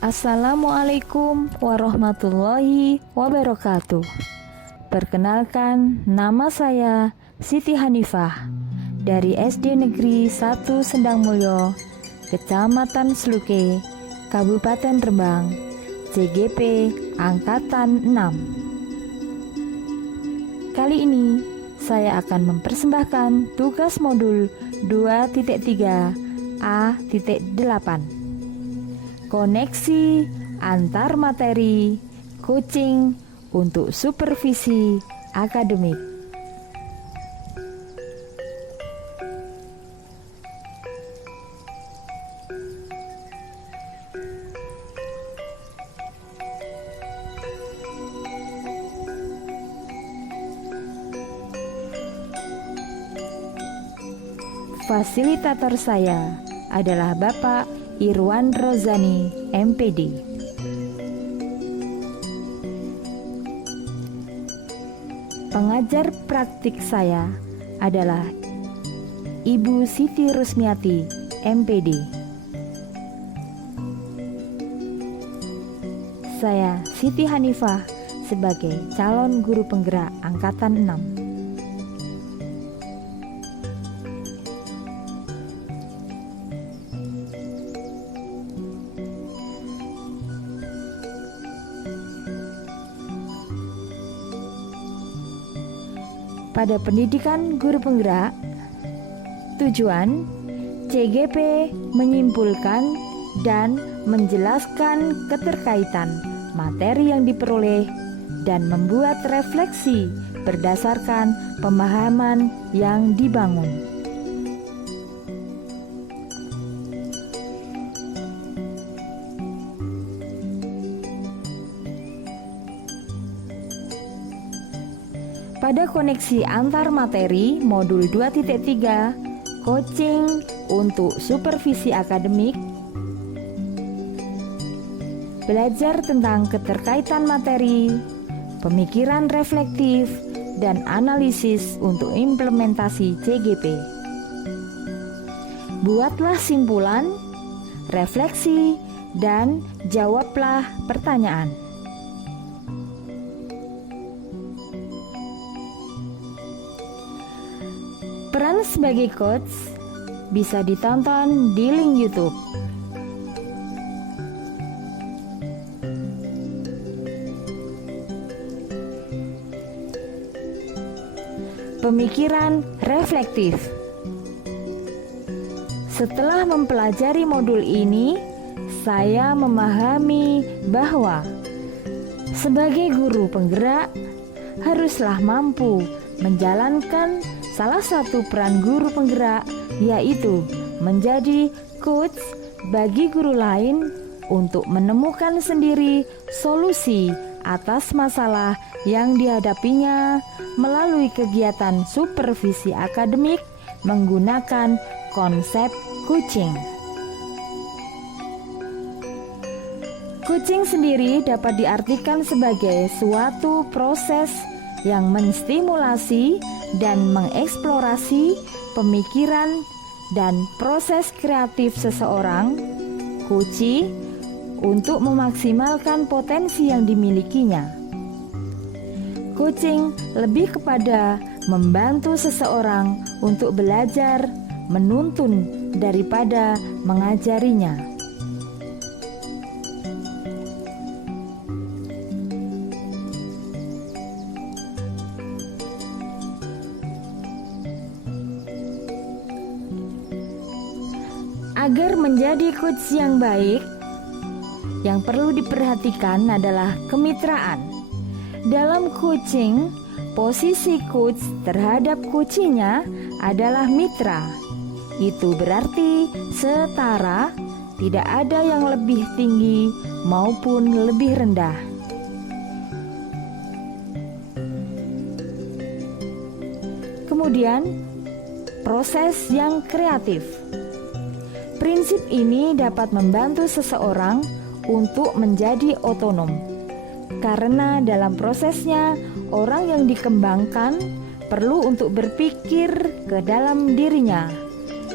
Assalamualaikum warahmatullahi wabarakatuh. Perkenalkan, nama saya Siti Hanifah dari SD Negeri 1 Sendang Mulyo, Kecamatan Sluke, Kabupaten Rembang, CGP Angkatan 6. Kali ini saya akan mempersembahkan tugas modul 2.3 A.8. Koneksi antar materi coaching untuk supervisi akademik. Fasilitator saya adalah Bapak Irwan Rozani, MPD. Pengajar praktik saya adalah Ibu Siti Rusmiati, MPD. Saya Siti Hanifah sebagai calon guru penggerak Angkatan 6. Pada pendidikan guru penggerak, tujuan CGP menyimpulkan dan menjelaskan keterkaitan materi yang diperoleh dan membuat refleksi berdasarkan pemahaman yang dibangun. Pada koneksi antar materi modul 2.3 coaching untuk supervisi akademik, belajar tentang keterkaitan materi, pemikiran reflektif, dan analisis untuk implementasi CGP. Buatlah simpulan, refleksi, dan jawablah pertanyaan. Peran sebagai coach bisa ditonton di link YouTube. Pemikiran reflektif. Setelah mempelajari modul ini, saya memahami bahwa sebagai guru penggerak haruslah mampu menjalankan salah satu peran guru penggerak, yaitu menjadi coach bagi guru lain untuk menemukan sendiri solusi atas masalah yang dihadapinya melalui kegiatan supervisi akademik menggunakan konsep coaching. Coaching sendiri dapat diartikan sebagai suatu proses yang menstimulasi dan mengeksplorasi pemikiran dan proses kreatif seseorang, coachee, untuk memaksimalkan potensi yang dimilikinya. Coaching lebih kepada membantu seseorang untuk belajar, menuntun daripada mengajarinya. Agar menjadi coach yang baik, yang perlu diperhatikan adalah kemitraan. Dalam coaching, posisi coach terhadap coachee-nya adalah mitra. Itu berarti setara, tidak ada yang lebih tinggi maupun lebih rendah. Kemudian, proses yang kreatif. Prinsip ini dapat membantu seseorang untuk menjadi otonom, karena dalam prosesnya orang yang dikembangkan perlu untuk berpikir ke dalam dirinya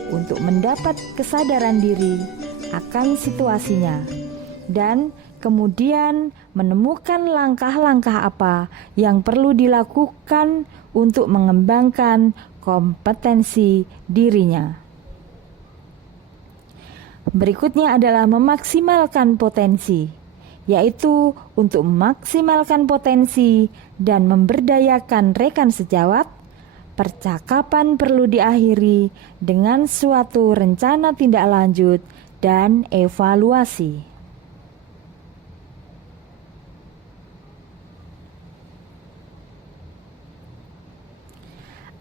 untuk mendapat kesadaran diri akan situasinya dan kemudian menemukan langkah-langkah apa yang perlu dilakukan untuk mengembangkan kompetensi dirinya. Berikutnya adalah memaksimalkan potensi, yaitu untuk memaksimalkan potensi dan memberdayakan rekan sejawat. Percakapan perlu diakhiri dengan suatu rencana tindak lanjut dan evaluasi.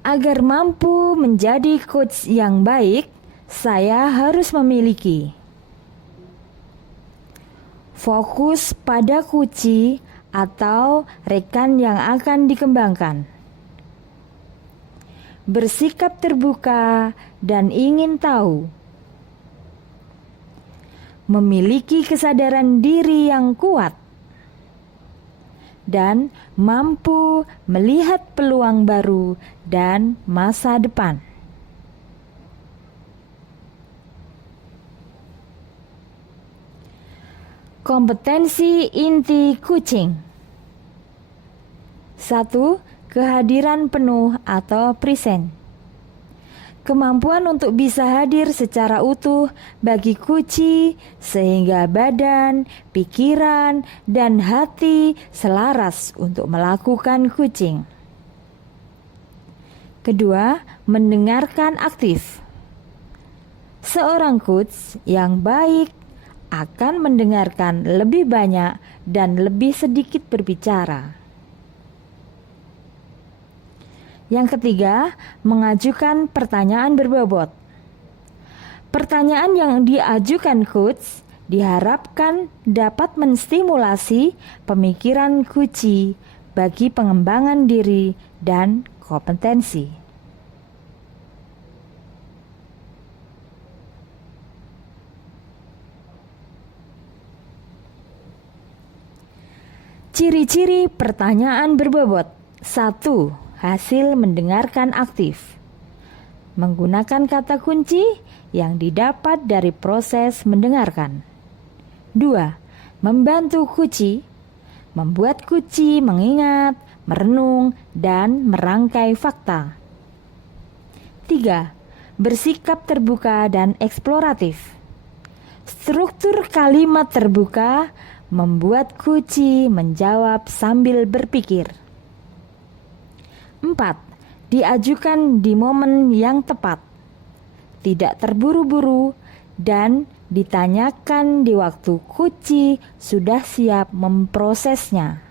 Agar mampu menjadi coach yang baik, saya harus memiliki fokus pada kunci atau rekan yang akan dikembangkan, bersikap terbuka dan ingin tahu, memiliki kesadaran diri yang kuat, dan mampu melihat peluang baru dan masa depan. Kompetensi inti coaching. 1. Kehadiran penuh atau present. Kemampuan untuk bisa hadir secara utuh bagi kunci sehingga badan, pikiran, dan hati selaras untuk melakukan coaching. Kedua, mendengarkan aktif. Seorang coach yang baik akan mendengarkan lebih banyak dan lebih sedikit berbicara. Yang ketiga, mengajukan pertanyaan berbobot. Pertanyaan yang diajukan coach diharapkan dapat menstimulasi pemikiran kunci bagi pengembangan diri dan kompetensi. Ciri-ciri pertanyaan berbobot. 1. Hasil mendengarkan aktif. Menggunakan kata kunci yang didapat dari proses mendengarkan. 2. Membantu kunci. Membuat kunci mengingat, merenung, dan merangkai fakta. 3. Bersikap terbuka dan eksploratif. Struktur kalimat terbuka membuat kunci menjawab sambil berpikir. 4. Diajukan di momen yang tepat, tidak terburu-buru, dan ditanyakan di waktu kunci sudah siap memprosesnya.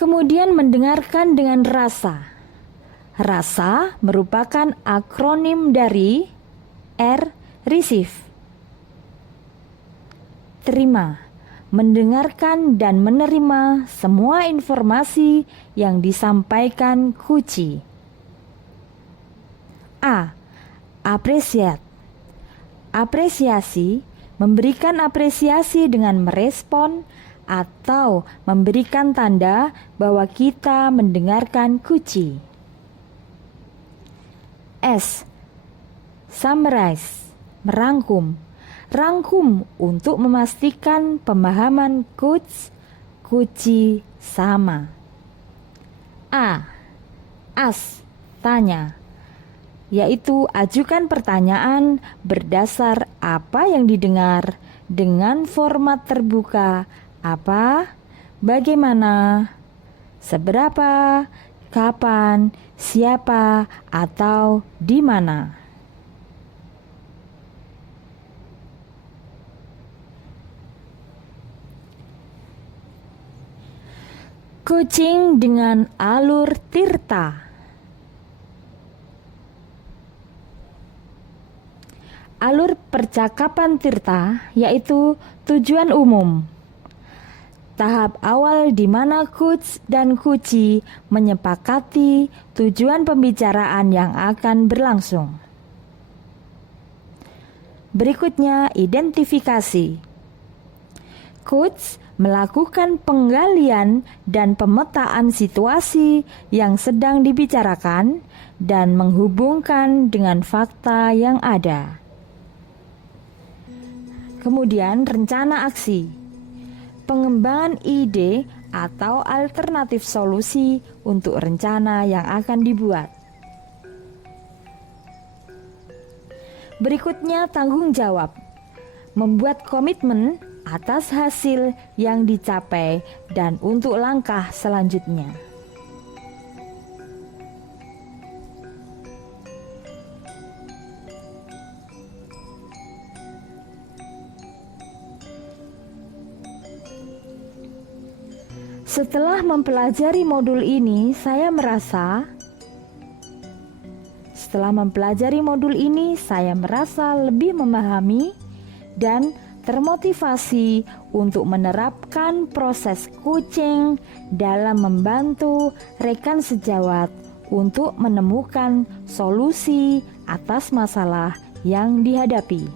Kemudian mendengarkan dengan rasa. Rasa merupakan akronim dari R. Receive. Terima, mendengarkan dan menerima semua informasi yang disampaikan kunci. A. Appreciate. Apresiasi, memberikan apresiasi dengan merespon atau memberikan tanda bahwa kita mendengarkan kunci. S. Summarize, merangkum. Rangkum untuk memastikan pemahaman kunci sama. A. Ask, tanya, yaitu ajukan pertanyaan berdasar apa yang didengar dengan format terbuka. Apa, bagaimana, seberapa, kapan, siapa, atau di mana. Coaching dengan alur Tirta. Alur percakapan Tirta yaitu tujuan umum. Tahap awal di mana coach dan kunci menyepakati tujuan pembicaraan yang akan berlangsung. Berikutnya, identifikasi. Coach melakukan penggalian dan pemetaan situasi yang sedang dibicarakan dan menghubungkan dengan fakta yang ada. Kemudian rencana aksi, pengembangan ide atau alternatif solusi untuk rencana yang akan dibuat. Berikutnya tanggung jawab, membuat komitmen atas hasil yang dicapai dan untuk langkah selanjutnya. Setelah mempelajari modul ini, saya merasa lebih memahami dan termotivasi untuk menerapkan proses coaching dalam membantu rekan sejawat untuk menemukan solusi atas masalah yang dihadapi.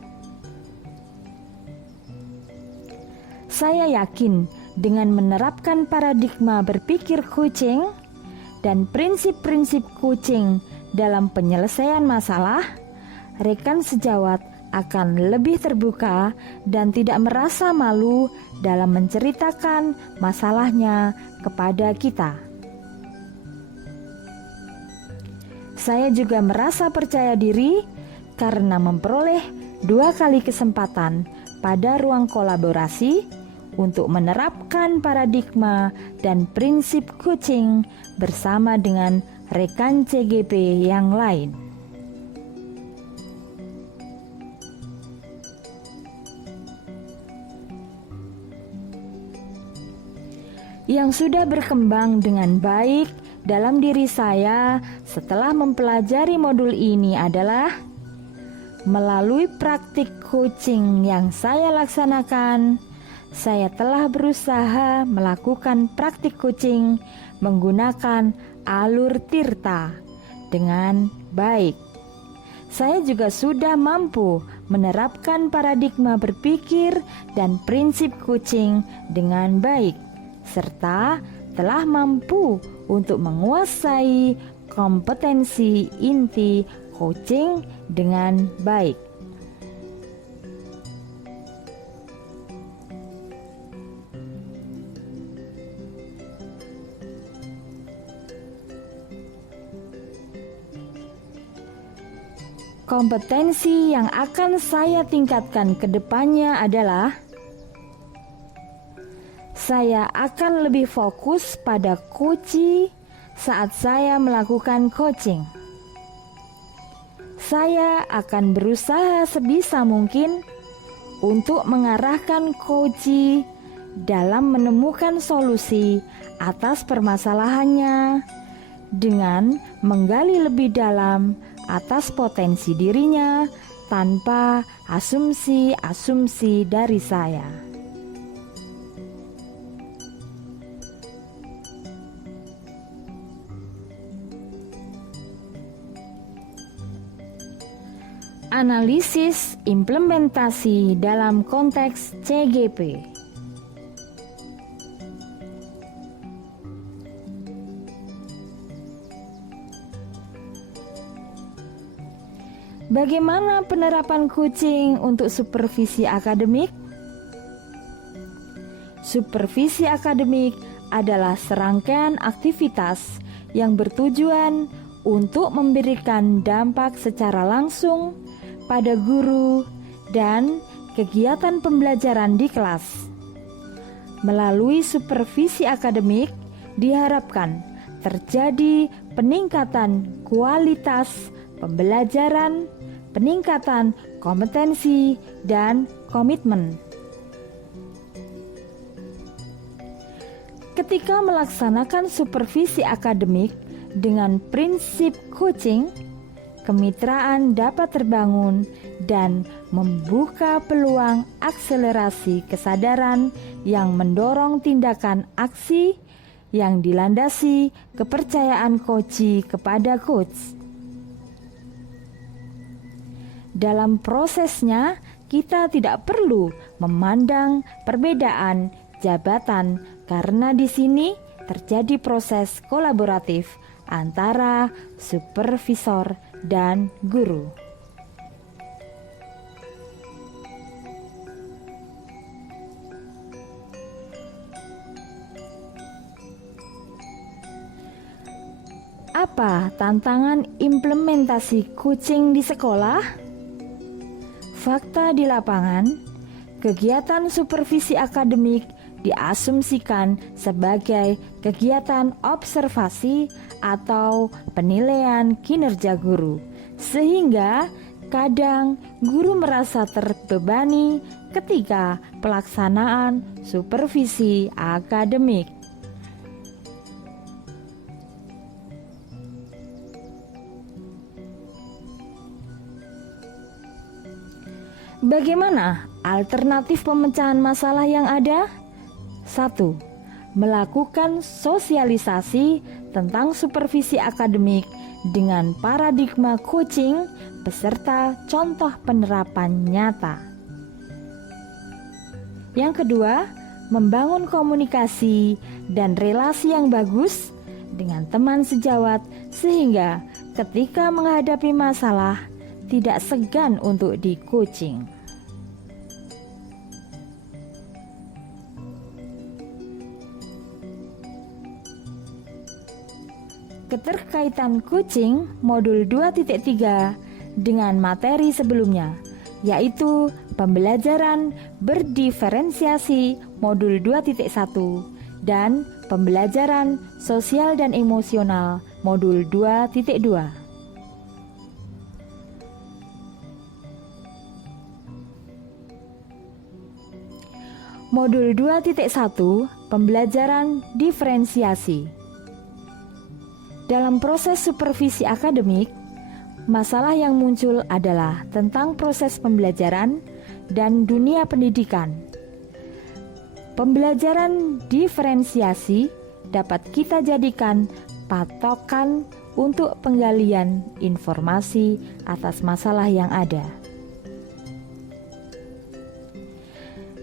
Saya yakin dengan menerapkan paradigma berpikir coaching dan prinsip-prinsip coaching dalam penyelesaian masalah, rekan sejawat akan lebih terbuka dan tidak merasa malu dalam menceritakan masalahnya kepada kita. Saya juga merasa percaya diri karena memperoleh 2 kali kesempatan pada ruang kolaborasi untuk menerapkan paradigma dan prinsip coaching bersama dengan rekan CGP yang lain. Yang sudah berkembang dengan baik dalam diri saya setelah mempelajari modul ini adalah melalui praktik coaching yang saya laksanakan. Saya telah berusaha melakukan praktik coaching menggunakan alur Tirta dengan baik. Saya juga sudah mampu menerapkan paradigma berpikir dan prinsip coaching dengan baik, serta telah mampu untuk menguasai kompetensi inti coaching dengan baik. Kompetensi yang akan saya tingkatkan ke depannya adalah saya akan lebih fokus pada coaching saat saya melakukan coaching. Saya akan berusaha sebisa mungkin untuk mengarahkan coaching dalam menemukan solusi atas permasalahannya dengan menggali lebih dalam atas potensi dirinya tanpa asumsi-asumsi dari saya. Analisis implementasi dalam konteks CGP. Bagaimana penerapan coaching untuk supervisi akademik? Supervisi akademik adalah serangkaian aktivitas yang bertujuan untuk memberikan dampak secara langsung pada guru dan kegiatan pembelajaran di kelas. Melalui supervisi akademik diharapkan terjadi peningkatan kualitas pembelajaran, peningkatan kompetensi, dan komitmen. Ketika melaksanakan supervisi akademik dengan prinsip coaching, kemitraan dapat terbangun dan membuka peluang akselerasi kesadaran yang mendorong tindakan aksi yang dilandasi kepercayaan coach kepada coach. Dalam prosesnya, kita tidak perlu memandang perbedaan jabatan karena di sini terjadi proses kolaboratif antara supervisor dan guru. Apa tantangan implementasi coaching di sekolah? Fakta di lapangan, kegiatan supervisi akademik diasumsikan sebagai kegiatan observasi atau penilaian kinerja guru, sehingga kadang guru merasa terbebani ketika pelaksanaan supervisi akademik. Bagaimana alternatif pemecahan masalah yang ada? 1. Melakukan sosialisasi tentang supervisi akademik dengan paradigma coaching beserta contoh penerapan nyata. Yang kedua, membangun komunikasi dan relasi yang bagus dengan teman sejawat sehingga ketika menghadapi masalah tidak segan untuk di-coaching. Keterkaitan coaching modul 2.3 dengan materi sebelumnya, yaitu pembelajaran berdiferensiasi modul 2.1 dan pembelajaran sosial dan emosional modul 2.2. Modul 2.1 pembelajaran diferensiasi. Dalam proses supervisi akademik, masalah yang muncul adalah tentang proses pembelajaran dan dunia pendidikan. Pembelajaran diferensiasi dapat kita jadikan patokan untuk penggalian informasi atas masalah yang ada.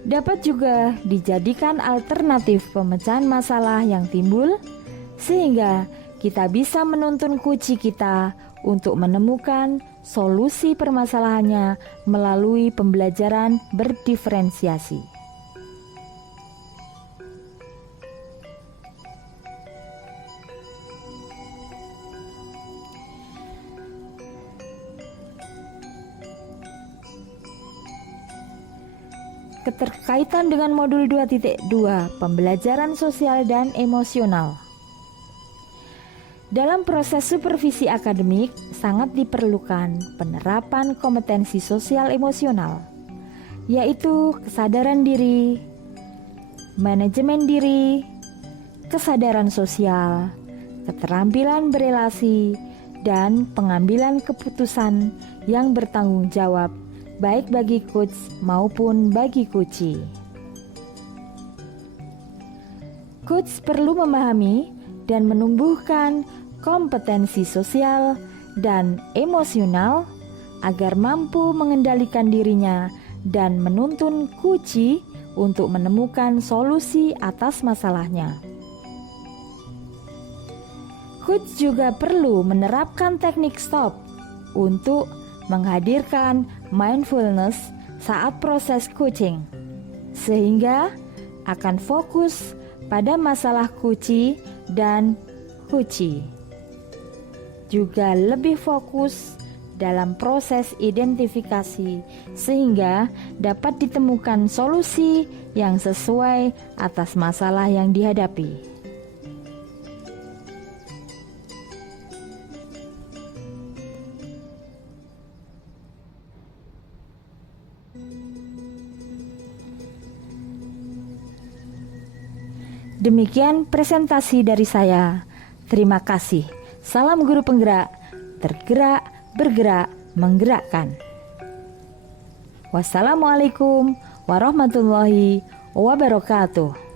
Dapat juga dijadikan alternatif pemecahan masalah yang timbul, sehingga kita bisa menuntun coach kita untuk menemukan solusi permasalahannya melalui pembelajaran berdiferensiasi. Keterkaitan dengan modul 2.2 pembelajaran sosial dan emosional. Dalam proses supervisi akademik, sangat diperlukan penerapan kompetensi sosial emosional, yaitu kesadaran diri, manajemen diri, kesadaran sosial, keterampilan berelasi, dan pengambilan keputusan yang bertanggung jawab, baik bagi coach maupun bagi coachee. Coach perlu memahami dan menumbuhkan kompetensi sosial dan emosional agar mampu mengendalikan dirinya dan menuntun coachee untuk menemukan solusi atas masalahnya. Coach juga perlu menerapkan teknik stop untuk menghadirkan mindfulness saat proses coaching, sehingga akan fokus pada masalah coachee dan coachee. Juga lebih fokus dalam proses identifikasi sehingga dapat ditemukan solusi yang sesuai atas masalah yang dihadapi. Demikian presentasi dari saya. Terima kasih. Salam guru penggerak, tergerak, bergerak, menggerakkan. Wassalamualaikum warahmatullahi wabarakatuh.